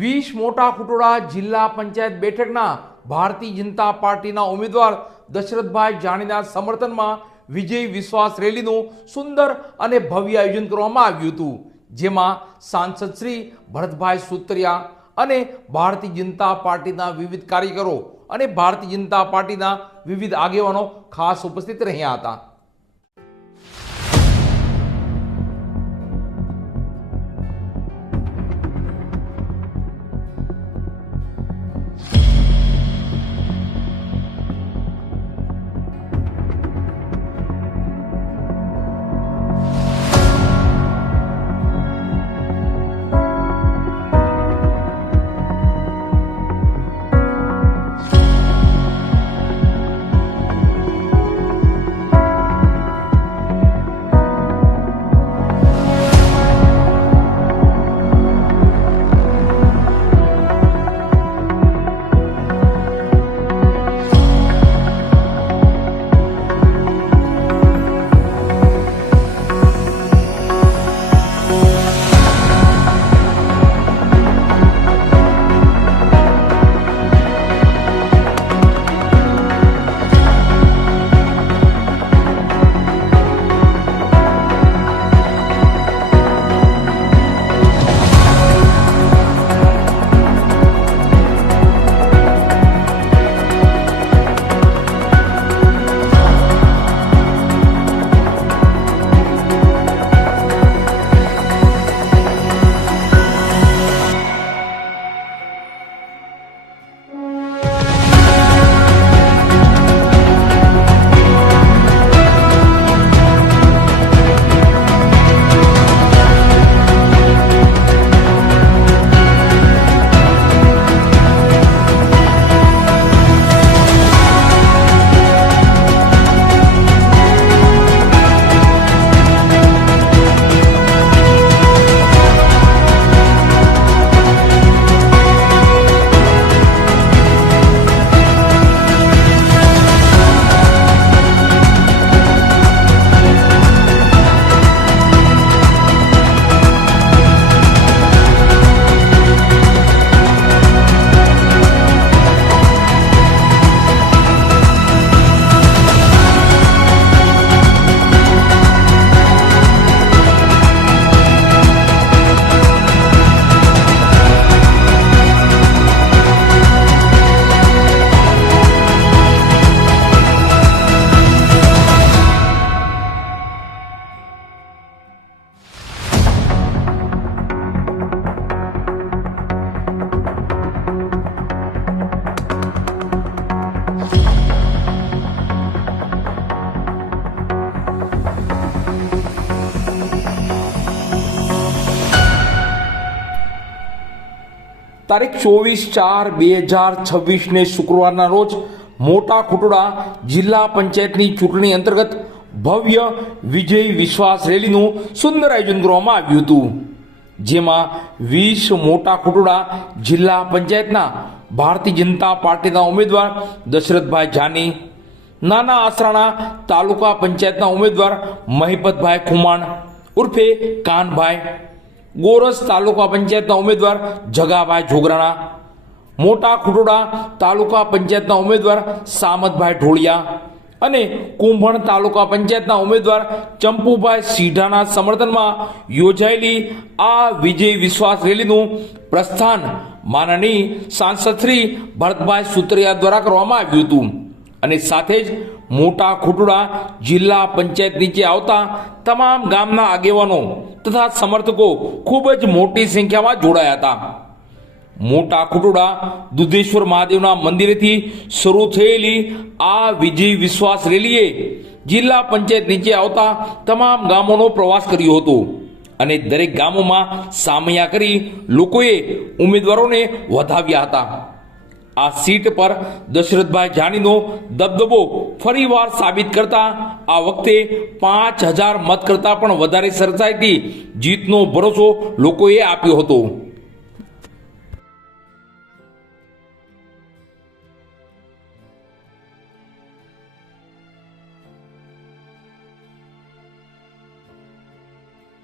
20 મોટા ખુટોડા જિલ્લા પંચાયત બેઠકના ભારતીય જનતા પાર્ટીના ઉમેદવાર દશરથભાઈ જાનીના સમર્થનમાં વિજય વિશ્વાસ રેલીનું સુંદર અને ભવ્ય આયોજન કરવામાં આવ્યું હતું, જેમાં સાંસદ શ્રી ભરતભાઈ સુતરિયા અને ભારતીય જનતા પાર્ટીના વિવિધ કાર્યકરો અને ભારતીય જનતા પાર્ટીના વિવિધ આગેવાનો ખાસ ઉપસ્થિત રહ્યા હતા. તારીખ 24/4/2026 ને શુક્રવારના રોજ મોટા ખુટોડા જિલ્લા પંચાયતની ચૂંટણી અંતર્ગત ભવ્ય વિજય વિશ્વાસ રેલીનું સુંદર આયોજન કરવામાં આવ્યું હતું, જેમાં 20 મોટા ખુટોડા જિલ્લા પંચાયતના ભારતીય જનતા પાર્ટીના ઉમેદવાર દશરથભાઈ જાની, નાના આસરાણા તાલુકા પંચાયતના ઉમેદવાર મહિપતભાઈ ખુમાણ ઉર્ફે કાનભાઈ, ગોરસ તાલુકા પંચાયતના ઉમેદવાર જગાભાઈ જોગરાણા, મોટા ખુટોડા તાલુકા પંચાયતના ઉમેદવાર સામતભાઈ ઢોળિયા અને કુંભણ તાલુકા પંચાયતના ઉમેદવાર ચંપુભાઈ સીઢાના સમર્થનમાં યોજાયેલી આ વિજય વિશ્વાસ રેલીનું પ્રસ્થાન માનનીય સાંસદ શ્રી ભરતભાઈ સુતરિયા દ્વારા કરવામાં આવ્યું હતું અને સાથે જ મોટા ખુટોડા જિલ્લા પંચાયત નીચે આવતા તમામ ગામના આગેવાનો તથા સમર્થકો ખૂબ જ મોટી સંખ્યામાં જોડાયા હતા. મોટા ખુટોડા દુધેશ્વર મહાદેવના મંદિરેથી શરૂ થયેલી આ વિજય વિશ્વાસ રેલીએ જિલ્લા પંચાયત નીચે આવતા તમામ ગામોનો પ્રવાસ કર્યો હતો અને દરેક ગામોમાં સામૈયા કરી લોકોએ ઉમેદવારોને વધાવ્યા હતા. આ સીટ પર દશરથભાઈ જાનીનો દબદબો ફરીવાર સાબિત કરતા આ વખતે 5000 મત કરતા પણ વધારે સરસાઈથી જીતનો ભરોસો લોકોએ આપ્યો હતો.